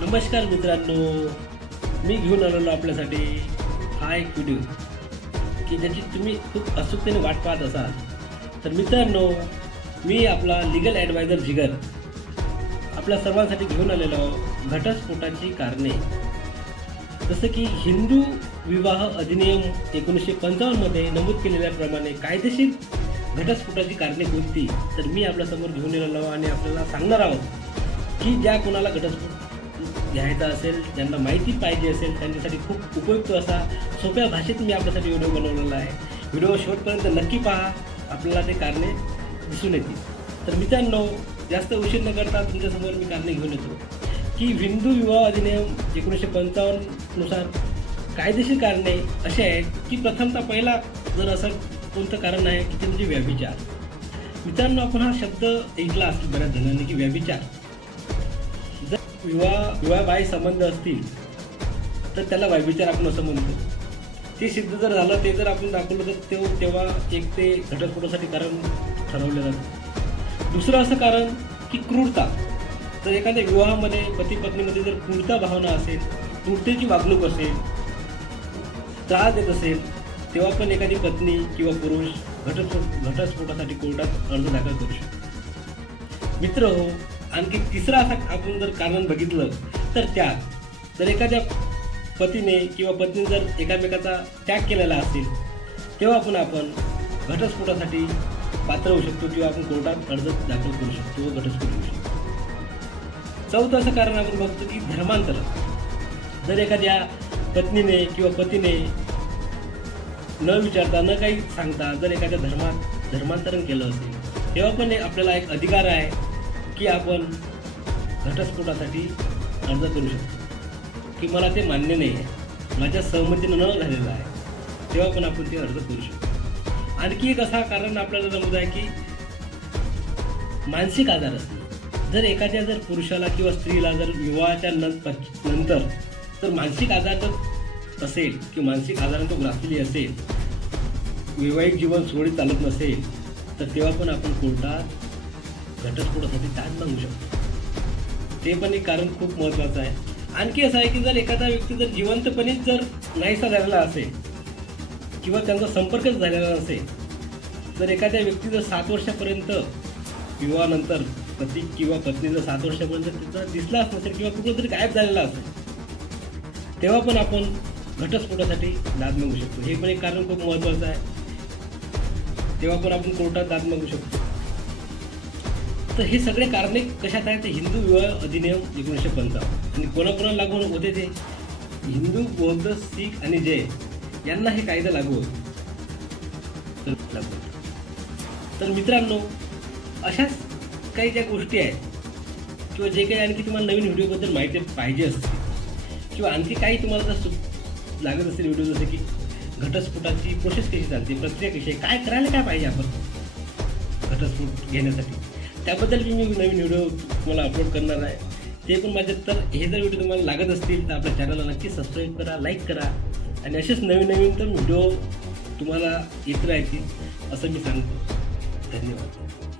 नमस्कार मित्रांनो. मी घेऊन आलेलो आपल्यासाठी हा एक व्हिडिओ की ज्याची तुम्ही खूप अचूकतेने वाट पाहत असाल. तर मित्रांनो मी आपला लिगल ॲडवायझर जिगर आपल्या सर्वांसाठी घेऊन आलेलो घटस्फोटाची कारणे. जसं की हिंदू विवाह अधिनियम एकोणीसशे पंचावन्नमध्ये नमूद केलेल्याप्रमाणे कायदेशीर घटस्फोटाची कारणे कोणती? तर मी आपल्यासमोर घेऊन येणार आणि आपल्याला सांगणार आहोत की ज्या कोणाला घटस्फोट घ्यायचा असेल ज्यांना माहिती पाहिजे असेल त्यांच्यासाठी खूप उपयुक्त असा सोप्या भाषेत मी आपल्यासाठी व्हिडिओ बनवलेला आहे. व्हिडिओ शेवटपर्यंत नक्की पहा. आपल्याला ते कारणे दिसून येतील. तर मित्रांनो जास्त उशीर न करता तुमच्यासमोर मी कारणे घेऊन येतो. की हिंदू विवाह अधिनियम एकोणीसशे पंचावन्ननुसार कायदेशीर कारणे असे आहेत की प्रथमता पहिला जर असं कोणतं कारण आहे की ते म्हणजे व्यभिचार. मित्रांनो आपण हा शब्द ऐकला असेल बऱ्याच जणांनी की व्यभिचार. विवाह विवाहबाह्य संबंध असतील तर त्याला व्यभिचार आपण असं म्हणतो. ते सिद्ध जर झालं ते जर आपण दाखवलं तर ते तेव्हा एक ते घटस्फोटासाठी कारण ठरवलं जातं. दुसरं असं कारण की क्रूरता. जर एखाद्या विवाहामध्ये पती पत्नीमध्ये जर क्रूरता भावना असेल क्रूरतेची वागणूक असेल त्रास देत असेल तेव्हा पण एखादी पत्नी किंवा पुरुष घटस्फोट घटस्फोटासाठी कोर्टात अर्ज दाखल करू शकतो. मित्र हो आणखी तिसरा असं आपण जर कारण बघितलं तर त्याग जर एखाद्या पतीने किंवा पत्नीने जर एकामेकाचा त्याग केलेला असेल तेव्हा पण आपण घटस्फोटासाठी पात्र होऊ शकतो किंवा आपण कोर्टात अर्ज दाखल करू शकतो व घटस्फोट होऊ शकतो. चौथं असं कारण आपण बघतो की धर्मांतरण जर एखाद्या पत्नीने किंवा पतीने न विचारता न काही सांगता जर एखाद्या धर्मात धर्मांतरण केलं असेल तेव्हा पण आपल्याला एक अधिकार आहे. की आपण घटस्फोटासाठी अर्ज करू शकतो. की मला ते मान्य नाही आहे. माझ्या सहमतीनं न झालेलं आहे. तेव्हा पण आपण ते अर्ज करू शकतो. आणखी एक असा कारण आपल्याला नमूद आहे की मानसिक आजार असणे जर एखाद्या जर पुरुषाला किंवा स्त्रीला जर विवाहाच्या न नंतर जर मानसिक आजार जर असेल किंवा मानसिक आजाराने तो ग्रासलेली असेल वैवाहिक जीवन सुरळीत चालत नसेल तर तेव्हा पण आपण कोर्टात घटस्फोटासाठी दाद मागू शकतो. ते पण एक कारण खूप महत्त्वाचं आहे. आणखी असं आहे की जर एखादा व्यक्ती जर जिवंतपणेच जर नाहीसा झालेला असेल किंवा त्यांचा संपर्कच झालेला नसेल तर एखाद्या व्यक्ती जर सात वर्षापर्यंत विवाहानंतर पती किंवा पत्नी जर सात वर्षापर्यंत तिचा दिसलाच नसेल किंवा कुठं तरी गायब झालेला असेल तेव्हा पण आपण घटस्फोटासाठी दाद मागू शकतो. हे पण एक कारण खूप महत्त्वाचं आहे. तेव्हा पण आपण कोर्टात दाद मागू शकतो. तर हे सगळे कारणे कशात आहेत? हिंदू विवाह अधिनियम एकोणीसशे पंचावन्न. आणि कोणाकोणाला लागू होते ते हिंदू बौद्ध शीख आणि जैन यांना हे कायदा लागू होतो. लागू तर मित्रांनो अशाच काही ज्या गोष्टी आहेत किंवा जे काही आणखी तुम्हाला नवीन व्हिडिओबद्दल माहिती पाहिजे असते किंवा आणखी काही तुम्हाला जर सु- लागत असेल व्हिडिओ जसं की घटस्फोटाची प्रोसेस कशी चालते प्रक्रिया कशी आहे काय करायला काय पाहिजे आपण? घटस्फोट घेण्यासाठी. त्याबद्दल मी नवीन व्हिडिओ तुम्हाला अपलोड करणार आहे. ते पण माझ्या तर हे जर व्हिडिओ तुम्हाला लागत असतील तर आपल्या चॅनलला नक्की सबस्क्राईब करा लाईक करा. आणि असेच नवीन नवीन तर व्हिडिओ तुम्हाला येत राहतील असं मी सांगतो. धन्यवाद.